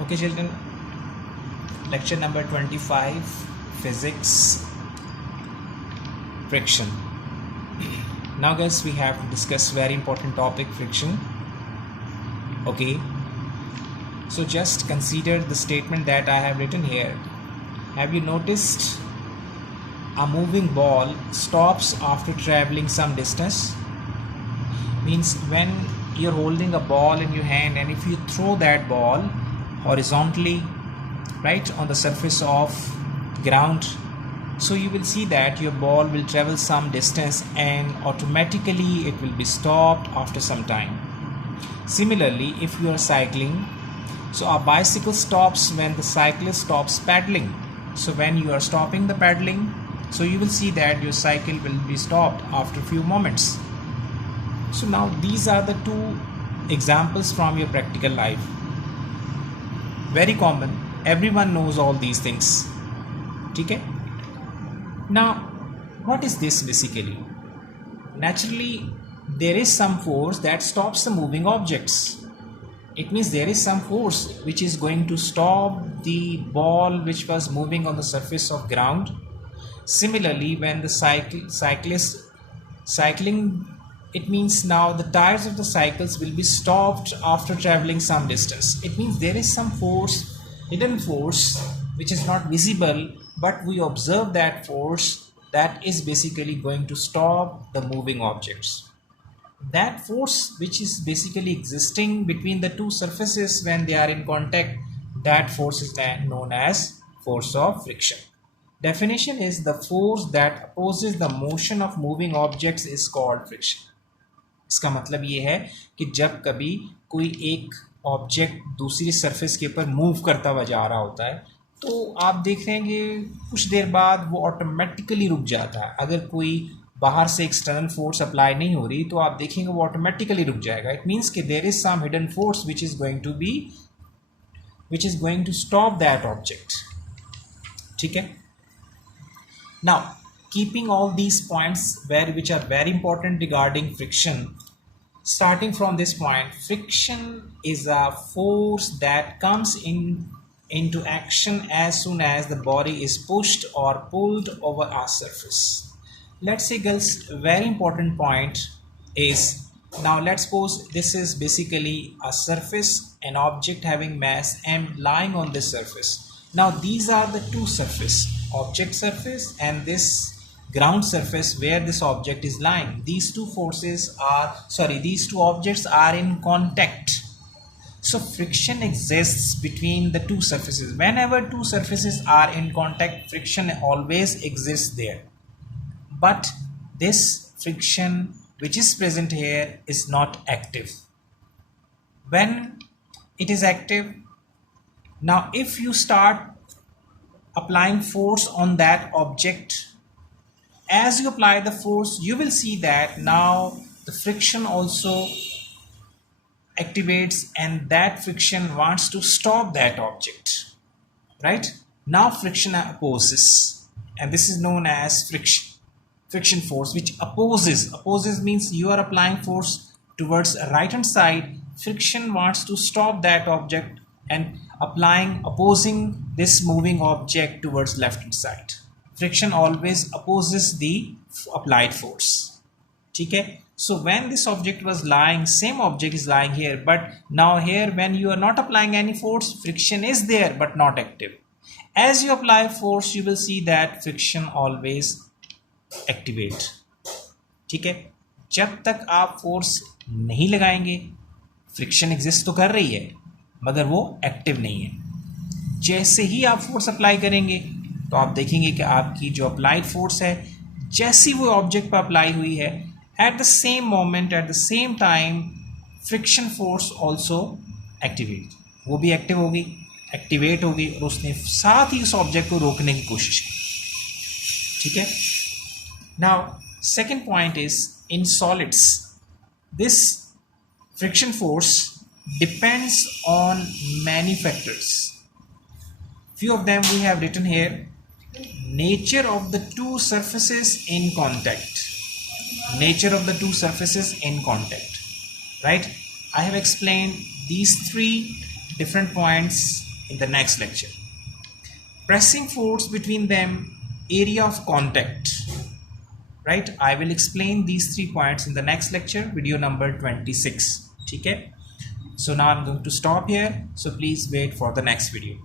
Okay children, lecture number 25, physics, friction. Now guys, we have to discuss very important topic, friction. Okay, so just consider the statement that I have written here. Have you noticed a moving ball stops after traveling some distance? Means when you're holding a ball in your hand and if you throw that ball horizontally right on the surface of ground, so you will see that your ball will travel some distance and automatically it will be stopped after some time. Similarly, if you are cycling, so a bicycle stops when the cyclist stops pedaling. So when you are stopping the pedaling, so you will see that your cycle will be stopped after a few moments. So now these are the two examples from your practical life. Very common, everyone knows all these things. Okay? Now, what is this basically? Naturally, there is some force that stops the moving objects. It means there is some force which is going to stop the ball which was moving on the surface of ground. Similarly, when the cyclist cycling, it means now the tires of the cycles will be stopped after traveling some distance. It means there is some force, hidden force, which is not visible, but we observe that force that is basically going to stop the moving objects. That force which is basically existing between the two surfaces when they are in contact, that force is known as force of friction. Definition is the force that opposes the motion of moving objects is called friction. इसका मतलब ये है कि जब कभी कोई एक object दूसरी सरफेस के ऊपर मूव करता हुआ जा रहा होता है तो आप देख रहे हैं कि कुछ देर बाद वो ऑटोमेटिकली रुक जाता है. अगर कोई बाहर से एक्सटर्नल फोर्स अप्लाई नहीं हो रही तो आप देखेंगे वो ऑटोमेटिकली रुक जाएगा. इट मीन्स कि there is some hidden force which is going to stop that object. ठीक है. Now keeping all these points which are very important regarding friction, starting from this point, friction is a force that comes into action as soon as the body is pushed or pulled over a surface. Let's say girls, very important point is, now let's suppose this is basically a surface, an object having mass m lying on this surface. Now these are the two surface, object surface and this ground surface where this object is lying. These two objects are in contact. So friction exists between the two surfaces. Whenever two surfaces are in contact, friction always exists there. But this friction which is present here is not active. When it is active, now if you start applying force on that object, as you apply the force, you will see that now the friction also activates and that friction wants to stop that object. Right? Now friction opposes, and this is known as friction force, which opposes. Opposes means you are applying force towards right hand side. Friction wants to stop that object and opposing this moving object towards left hand side. Friction always opposes the applied force. ठीक है. So when this object was lying, same object is lying here, but now here when you are not applying any force, friction is there but not active. As you apply force, you will see that friction always activate. ठीक है. जब तक आप force नहीं लगाएंगे, friction exist तो कर रही है मगर वो एक्टिव नहीं है. जैसे ही आप फोर्स अप्लाई करेंगे तो आप देखेंगे कि आपकी जो अप्लाइड फोर्स है, जैसी वो ऑब्जेक्ट पर अप्लाई हुई है, at the same moment, at the same time, friction force also activate, वो भी एक्टिव होगी, एक्टिवेट होगी और उसने साथ ही उस ऑब्जेक्ट को रोकने की कोशिश की. ठीक है. Now second point is, in solids this friction force depends on many factors. Few of them we have written here. Nature of the two surfaces in contact. Nature of the two surfaces in contact. Right? I have explained these three different points in the next lecture. Pressing force between them, area of contact, right? I will explain these 3 points in the next lecture, video number 26. Okay, so now I'm going to stop here, so please wait for the next video.